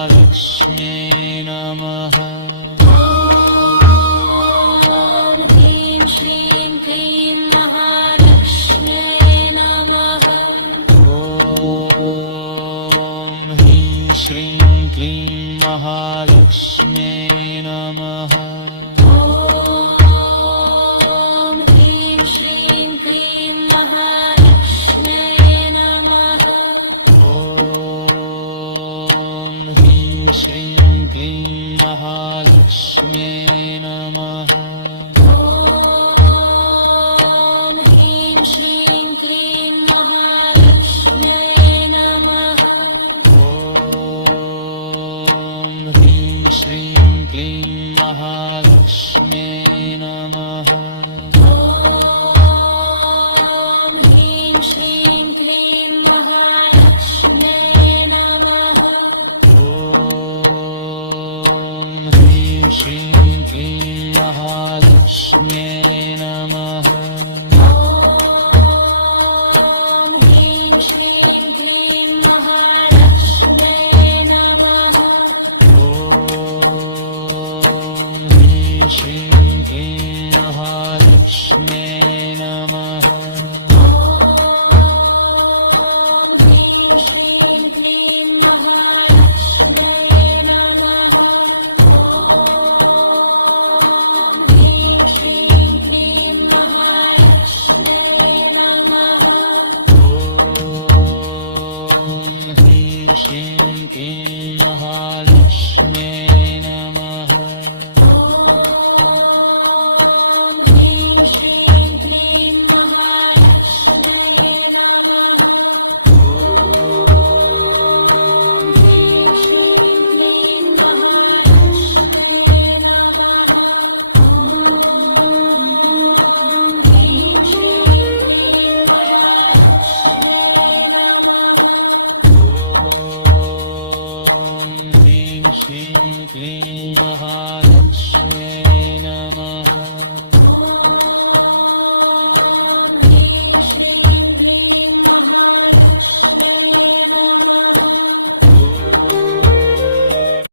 महालक्ष्म्यै नमः। ॐ ह्रीं श्रीं क्लीं महालक्ष्म्यै नमः। ॐ ह्रीं श्रीं क्लीं महालक्ष्म्यै नमः। ॐ ह्रीं श्रीं क्लीं महालक्ष्म्यै नमः। ॐ ह्रीं श्रीं क्लीं महालक्ष्म्यै नमः। ॐ ह्रीं श्रीं क्लीं महालक्ष्म्यै नमः। ॐ ह्रीं श्रीं क्लीं महालक्ष्म्यै नमः। ॐ ह्रीं श्रीं क्लीं महालक्ष्म्यै नमः। ॐ ह्रीं श्रीं क्लीं महालक्ष्म्यै नमः। ॐ ह्रीं श्रीं क्लीं महालक्ष्म्यै नमः। ॐ ह्रीं श्रीं क्लीं महालक्ष्म्यै नमः। ॐ ह्रीं श्रीं क्लीं महालक्ष्म्यै नमः। ॐ ह्रीं श्रीं क्लीं महालक्ष्म्यै नमः। ॐ ह्रीं श्रीं क्लीं महालक्ष्म्यै नमः। ॐ ह्रीं श्रीं क्लीं महालक्ष्म्यै नमः। ॐ ह्रीं श्रीं क्लीं महालक्ष्म्यै नमः। ॐ ह्रीं श्रीं क्लीं महालक्ष्म्यै नमः। ॐ ह्रीं श्रीं क्लीं महालक्ष्म्यै नमः।